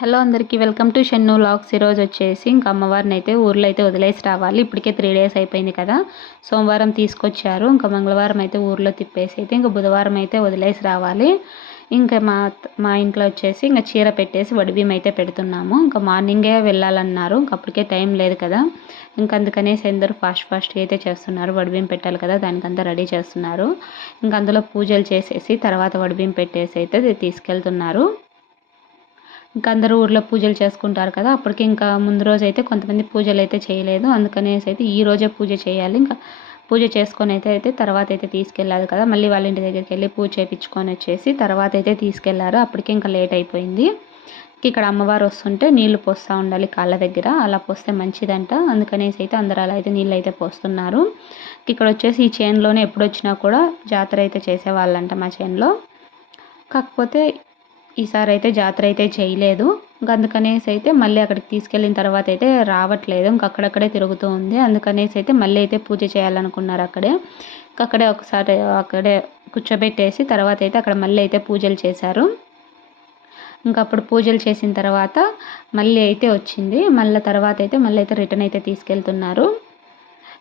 Hello అందరికీ welcome to Shannu vlogs. ఈరోజు వచ్చేసి ఇంకా అమ్మవారిని అయితే ఊర్లో అయితే వదిలేసి రావాలి. ఇప్పటికే 3 డేస్ అయిపోయింది కదా. సోమవారం తీసుకొచ్చారు, ఇంకా మంగళవారం అయితే ఊర్లో తిప్పేసి అయితే ఇంకా బుధవారం అయితే వదిలేసి రావాలి. ఇంకా మా ఇంట్లో వచ్చేసి ఇంకా చీర పెట్టేసి వడిబియ్యం అయితే పెడుతున్నాము. ఇంకా మార్నింగే వెళ్ళాలన్నారు, ఇంకా అప్పటికే టైం లేదు కదా. ఇంకా అందుకనేసి అందరూ ఫాస్ట్గా అయితే చేస్తున్నారు. వడిబియ్యం పెట్టాలి కదా, దానికంతా రెడీ చేస్తున్నారు. ఇంకా అందులో పూజలు చేసేసి తర్వాత వడిబియ్యం పెట్టేసి అయితే తీసుకెళ్తున్నారు. ఇంకా అందరూ ఊర్లో పూజలు చేసుకుంటారు కదా. అప్పటికి ఇంకా ముందు రోజు అయితే కొంతమంది పూజలు అయితే చేయలేదు, అందుకనేసి అయితే ఈ రోజే పూజ చేయాలి. ఇంకా పూజ చేసుకొని అయితే తర్వాత అయితే తీసుకెళ్ళాలి కదా. మళ్ళీ వాళ్ళ ఇంటి దగ్గరికి వెళ్ళి పూజ చేయించుకొని వచ్చేసి తర్వాత అయితే తీసుకెళ్లారు. అప్పటికి ఇంకా లేట్ అయిపోయింది. ఇక్కడ అమ్మవారు వస్తుంటే నీళ్లు పోస్తూ ఉండాలి కాళ్ళ దగ్గర, అలా పోస్తే మంచిదంట. అందుకనేసి అయితే అందరూ అలా అయితే నీళ్ళు అయితే పోస్తున్నారు. ఇక్కడ వచ్చేసి ఈ చేనులోనే ఎప్పుడు వచ్చినా కూడా జాతర అయితే చేసేవాళ్ళంట మా చేనులో. కాకపోతే ఈసారి అయితే జాతర అయితే చేయలేదు. ఇంకా అందుకనేసి అయితే మళ్ళీ అక్కడికి తీసుకెళ్ళిన తర్వాత అయితే రావట్లేదు, ఇంకా అక్కడక్కడే తిరుగుతూ ఉంది. అందుకనేసి అయితే మళ్ళీ అయితే పూజ చేయాలనుకున్నారు అక్కడే. అక్కడే ఒకసారి అక్కడే కూర్చోబెట్టేసి తర్వాత అయితే అక్కడ మళ్ళీ అయితే పూజలు చేశారు. ఇంకా అప్పుడు పూజలు చేసిన తర్వాత మళ్ళీ అయితే వచ్చింది. మళ్ళీ తర్వాత అయితే మళ్ళీ అయితే రిటర్న్ అయితే తీసుకెళ్తున్నారు.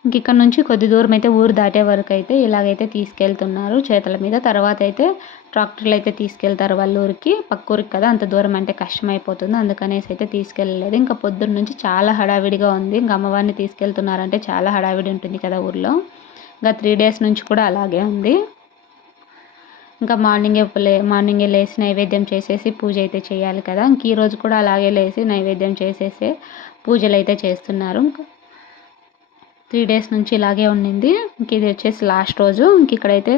ఇంక ఇక్కడ నుంచి కొద్ది దూరం అయితే ఊరు దాటే వరకు అయితే ఇలాగైతే తీసుకెళ్తున్నారు చేతుల మీద. తర్వాత అయితే ట్రాక్టర్లు అయితే తీసుకెళ్తారు వాళ్ళ ఊరికి, పక్క ఊరికి కదా, అంత దూరం అంటే కష్టం అయిపోతుంది. అందుకనేసి అయితే తీసుకెళ్ళలేదు. ఇంకా పొద్దున్న నుంచి చాలా హడావిడిగా ఉంది. ఇంకా అమ్మవారిని తీసుకెళ్తున్నారంటే చాలా హడావిడి ఉంటుంది కదా ఊర్లో. ఇంకా 3 డేస్ నుంచి కూడా అలాగే ఉంది. ఇంకా మార్నింగే లేచి నైవేద్యం చేసేసి పూజ అయితే చేయాలి కదా. ఇంక ఈరోజు కూడా అలాగే లేచి నైవేద్యం చేసేసి పూజలు అయితే చేస్తున్నారు. 3 డేస్ నుంచి ఇలాగే ఉండింది. ఇంక ఇది వచ్చేసి లాస్ట్ రోజు. ఇంక ఇక్కడైతే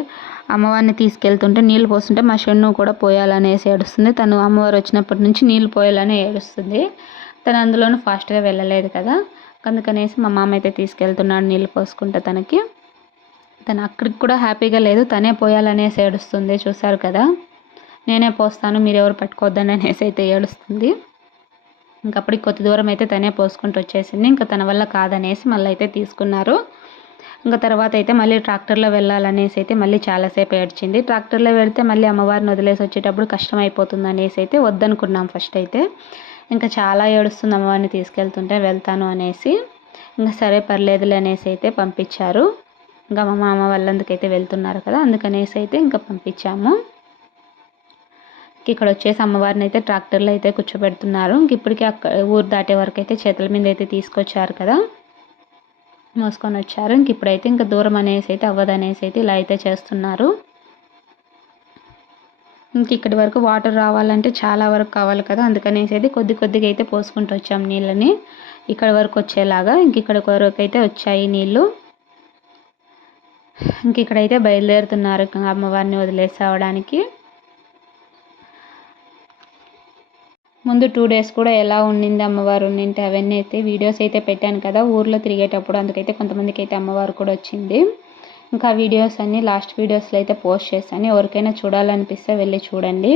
అమ్మవారిని తీసుకెళ్తుంటే నీళ్ళు పోస్తుంటే మా షన్ను కూడా పోయాలనేసి ఏడుస్తుంది. తను అమ్మవారు వచ్చినప్పటి నుంచి నీళ్ళు పోయాలని ఏడుస్తుంది. తను అందులోనూ ఫాస్ట్గా వెళ్ళలేదు కదా, అందుకనేసి మా మామ అయితే తీసుకెళ్తున్నాడు నీళ్ళు పోసుకుంటే. తను అక్కడికి కూడా హ్యాపీగా లేదు, తనే పోయాలనేసి ఏడుస్తుంది. చూసారు కదా, నేనే పోస్తాను మీరెవరు పట్టుకోవద్దని అనేసి అయితే ఏడుస్తుంది. ఇంకప్పటికి కొద్ది దూరం అయితే తనే పోసుకుంటూ వచ్చేసింది. ఇంకా తన వల్ల కాదనేసి మళ్ళీ అయితే తీసుకున్నారు. ఇంకా తర్వాత అయితే మళ్ళీ ట్రాక్టర్లో వెళ్ళాలనేసి అయితే మళ్ళీ చాలాసేపు ఏడ్చింది. ట్రాక్టర్లో వెళ్తే మళ్ళీ అమ్మవారిని వదిలేసి వచ్చేటప్పుడు కష్టం అయిపోతుంది అనేసి అయితే వద్దనుకున్నాం ఫస్ట్ అయితే. ఇంకా చాలా ఏడుస్తుంది అమ్మవారిని తీసుకెళ్తుంటే వెళ్తాను అనేసి. ఇంకా సరే పర్లేదులే అనేసి అయితే పంపించారు. ఇంకా మా మామ వాళ్ళందుకైతే వెళ్తున్నారు కదా, అందుకనేసి అయితే ఇంకా పంపించాము. ఇక్కడ వచ్చేసి అమ్మవారిని అయితే ట్రాక్టర్లో అయితే కూర్చోబెడుతున్నారు. ఇంక ఇప్పటికీ ఊరు దాటే వరకు అయితే చేతుల మీద అయితే తీసుకొచ్చారు కదా, మోసుకొని వచ్చారు. ఇంక ఇప్పుడైతే ఇంకా దూరం అనేసి అయితే అవ్వదనేసి అయితే ఇలా అయితే చేస్తున్నారు. ఇంక ఇక్కడి వరకు వాటర్ రావాలంటే చాలా వరకు కావాలి కదా, అందుకనేసి అయితే కొద్దిగా అయితే పోసుకుంటూ వచ్చాము నీళ్ళని ఇక్కడ వరకు వచ్చేలాగా. ఇంక ఇక్కడ వరకు అయితే వచ్చాయి నీళ్ళు. ఇంక ఇక్కడైతే బయలుదేరుతున్నారు అమ్మవారిని వదిలేసి రావడానికి. ముందు 2 డేస్ కూడా ఎలా ఉండింది అమ్మవారు ఉండింటే అవన్నీ అయితే వీడియోస్ అయితే పెట్టాను కదా ఊర్లో తిరిగేటప్పుడు. అందుకైతే కొంతమందికి అయితే అమ్మవారు కూడా వచ్చింది. ఇంకా వీడియోస్ అన్నీ లాస్ట్ వీడియోస్లో అయితే పోస్ట్ చేశాను. ఎవరికైనా చూడాలనిపిస్తే వెళ్ళి చూడండి.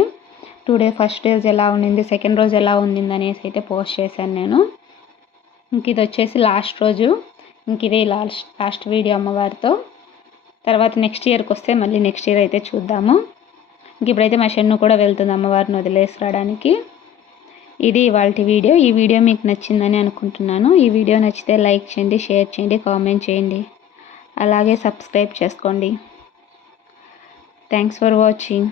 2 డేస్ ఫస్ట్ డేస్ ఎలా ఉండింది, సెకండ్ రోజు ఎలా ఉండింది అనేసి అయితే పోస్ట్ చేశాను నేను. ఇంక ఇది వచ్చేసి లాస్ట్ రోజు. ఇంక ఇదే లాస్ట్ వీడియో అమ్మవారితో. తర్వాత నెక్స్ట్ ఇయర్కి వస్తే మళ్ళీ నెక్స్ట్ ఇయర్ అయితే చూద్దాము. ఇంక ఇప్పుడైతే మా షన్ను కూడా వెళ్తుంది అమ్మవారిని వదిలేసి రావడానికి. ఇది ఇవాల్టి వీడియో. ఈ వీడియో మీకు నచ్చిందని అనుకుంటున్నాను. ఈ వీడియో నచ్చితే లైక్ చేయండి, షేర్ చేయండి, కామెంట్ చేయండి, అలాగే సబ్స్క్రైబ్ చేసుకోండి. Thanks for watching.